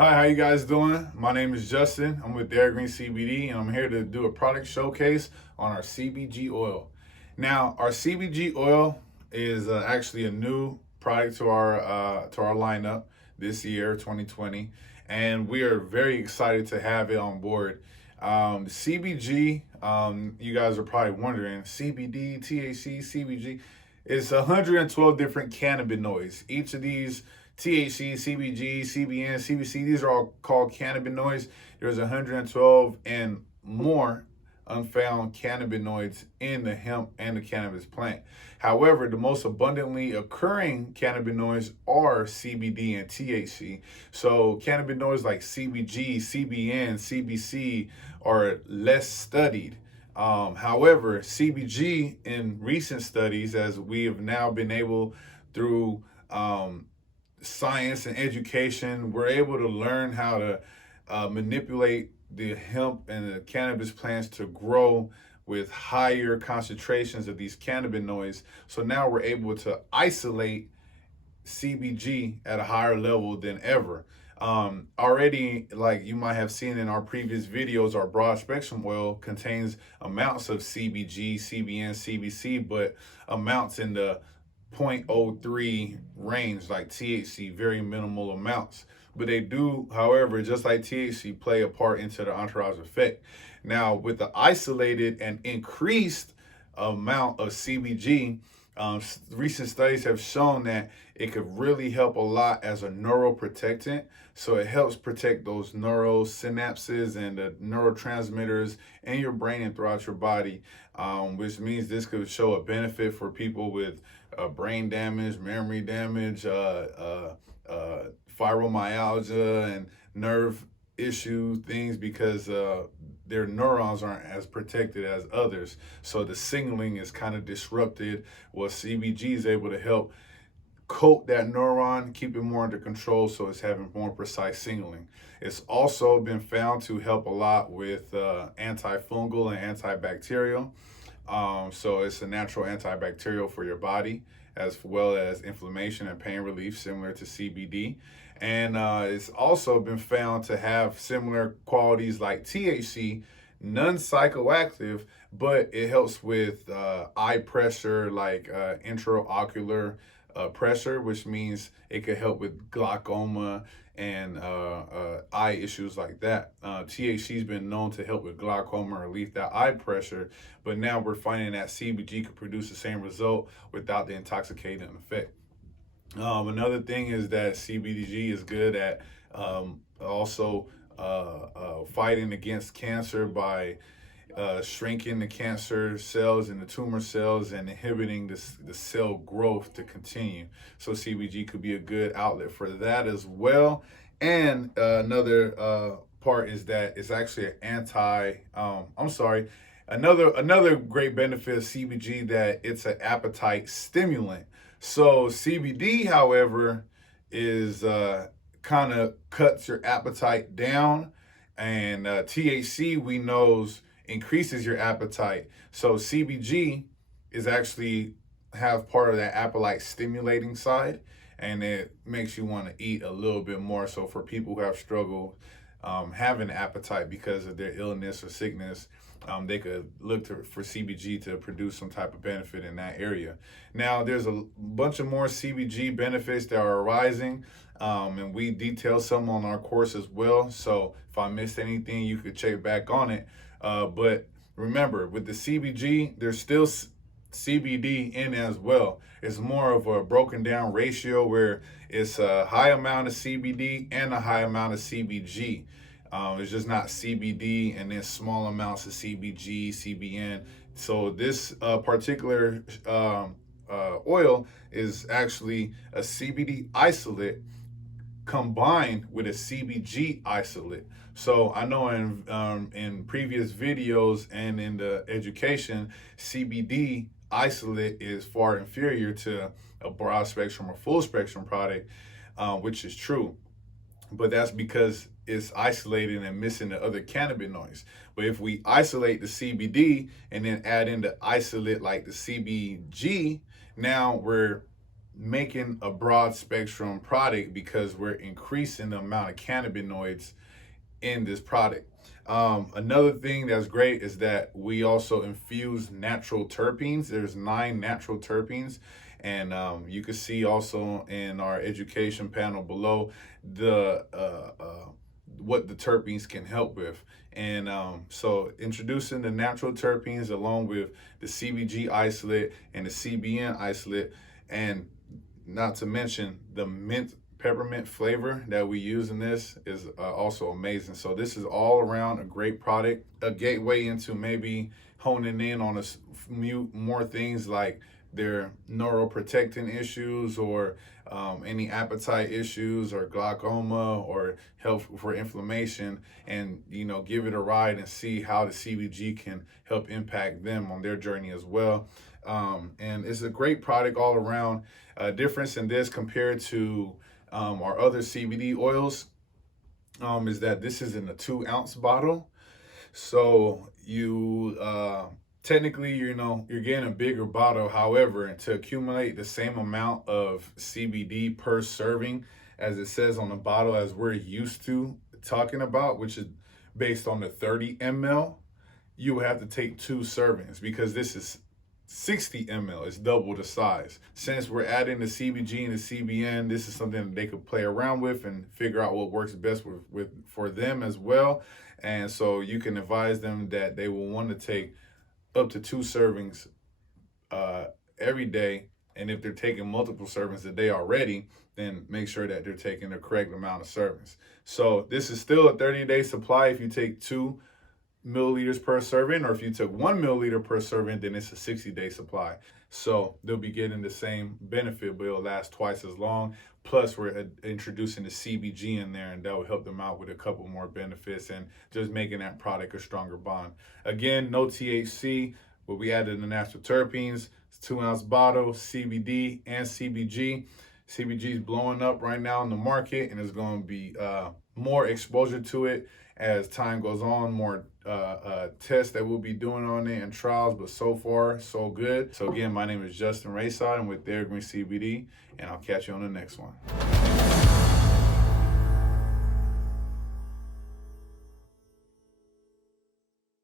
Hi, how you guys doing? My name is Justin. I'm with Thera Green CBD, and I'm here to do a product showcase on our CBG oil. Now, our CBG oil is actually a new product to our lineup this year, 2020, and we are very excited to have it on board. CBG, you guys are probably wondering, CBD, THC, CBG. It's 112 different cannabinoids. Each of these THC, CBG, CBN, CBC, these are all called cannabinoids. There's 112 and more unfound cannabinoids in the hemp and the cannabis plant. However, the most abundantly occurring cannabinoids are CBD and THC. So cannabinoids like CBG, CBN, CBC are less studied. However, CBG in recent studies, as we have now been able through science and education, we're able to learn how to manipulate the hemp and the cannabis plants to grow with higher concentrations of these cannabinoids. So now we're able to isolate CBG at a higher level than ever. Already, like you might have seen in our previous videos, our broad spectrum oil contains amounts of CBG, CBN, CBC, but amounts in the 0.03 range, like THC, very minimal amounts. But they do, however, just like THC, play a part into the entourage effect. Now, with the isolated and increased amount of CBG, recent studies have shown that it could really help a lot as a neuroprotectant. So it helps protect those neural synapses and the neurotransmitters in your brain and throughout your body, which means this could show a benefit for people with brain damage, memory damage, fibromyalgia, and nerve issue things, because their neurons aren't as protected as others. So the signaling is kind of disrupted. Well, CBG is able to help coat that neuron, keep it more under control, so it's having more precise signaling. It's also been found to help a lot with anti-fungal and antibacterial. So it's a natural antibacterial for your body, as well as inflammation and pain relief, similar to CBD. And it's also been found to have similar qualities like THC, non-psychoactive, but it helps with eye pressure, like intraocular pressure, which means it could help with glaucoma and eye issues like that. THC has been known to help with glaucoma, relieve that eye pressure, but now we're finding that CBG could produce the same result without the intoxicating effect. Another thing is that CBG is good at also fighting against cancer by shrinking the cancer cells and the tumor cells and inhibiting the cell growth to continue. So CBG could be a good outlet for that as well. And another part is that it's actually an another great benefit of CBG, that it's an appetite stimulant. So CBD, however, is kind of cuts your appetite down, and THC, we knows, increases your appetite. So CBG is actually have part of that appetite stimulating side, and it makes you want to eat a little bit more. So for people who have struggled having appetite because of their illness or sickness, they could look for CBG to produce some type of benefit in that area. Now, there's a bunch of more CBG benefits that are arising, and we detail some on our course as well. So if I missed anything, you could check back on it. But remember, with the CBG, there's still CBD in as well. It's more of a broken down ratio where it's a high amount of CBD and a high amount of CBG. It's just not CBD and then small amounts of CBG, CBN. So this particular oil is actually a CBD isolate combined with a CBG isolate. So I know in previous videos and in the education, CBD isolate is far inferior to a broad spectrum or full spectrum product, which is true. But that's because it's isolated and missing the other cannabinoids. But if we isolate the CBD and then add in the isolate like the CBG, now we're making a broad spectrum product because we're increasing the amount of cannabinoids in this product. Another thing that's great is that we also infuse natural terpenes. There's 9 natural terpenes, and you can see also in our education panel below the what the terpenes can help with. And so introducing the natural terpenes along with the CBG isolate and the CBN isolate, and not to mention the mint peppermint flavor that we use in this is also amazing. So this is all around a great product, a gateway into maybe honing in on more things like their neuroprotectant issues, or any appetite issues, or glaucoma, or health for inflammation, and give it a ride and see how the CBG can help impact them on their journey as well. And it's a great product all around. Difference in this compared to our other CBD oils is that this is in a 2-ounce bottle. So you technically, you're getting a bigger bottle. However, to accumulate the same amount of CBD per serving, as it says on the bottle, as we're used to talking about, which is based on the 30 ml, you would have to take 2 servings, because this is 60 ml. It's double the size. Since we're adding the CBG and the CBN, this is something that they could play around with and figure out what works best for them as well. And so you can advise them that they will want to take up to 2 servings every day. And if they're taking multiple servings a day already, then make sure that they're taking the correct amount of servings. So this is still a 30-day supply if you take 2 milliliters per serving, or if you took 1 milliliter per serving, then it's a 60-day supply. So they'll be getting the same benefit, but it'll last twice as long. Plus, we're introducing the CBG in there, and that will help them out with a couple more benefits and just making that product a stronger bond. Again, no THC, but we added the natural terpenes. It's a 2-ounce bottle, CBD and CBG. CBG is blowing up right now in the market, and there's going to be more exposure to it as time goes on, more tests that we'll be doing on it and trials, but so far, so good. So again, my name is Justin Rayside. I'm with Thera Green CBD, and I'll catch you on the next one.